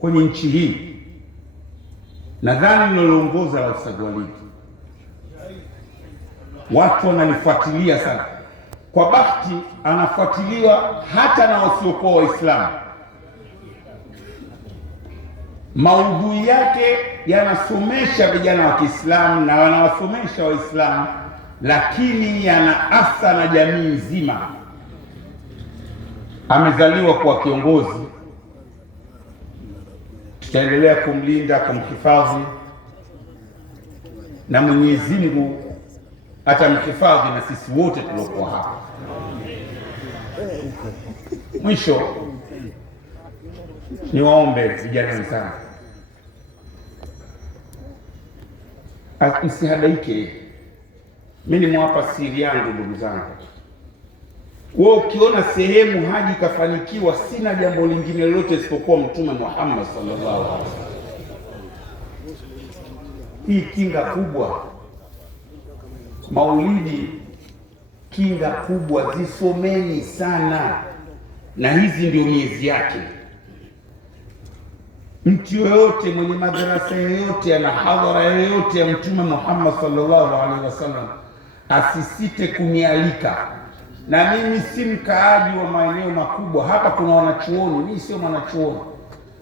kwenye nchi hii, nadhani ninaloongoza la Ustadh Walid, watu wanalifuatilia sana. Kwa bahati anafuatiliwa hata na wasiokuwa Waislamu. Maudhui yake yanasomesha vijana wa Kiislamu na wanawasomesha Waislamu, lakini yana athari na jamii nzima. Amezaliwa kwa kiongozi, tutaendelea kumlinda, kumhifadhi, na Mwenyezi Mungu atamhifadhi na sisi wote tuliokuwa hapa. Mwisho niwaombe vijana wenzangu, msihadaike. Mimi nimewapa siri yangu, ndugu zangu. Wewe ukiona sehemu haji kafanikiwa, sina jambo lingine lolote isipokuwa Mtume Muhammad sallallahu alaihi wasallam. Hii kinga kubwa, maulidi kinga kubwa, zisomeni sana, na hizi ndio miezi yake. Mtu yoyote mwenye madarasa yoyote ana hadhara yoyote ya Mtume Muhammad sallallahu alaihi wasallam asisite kunialika. Na mimi si mkaaji wa maeneo makubwa hapa, kuna wanachuoni, mimi sio mwanachuoni.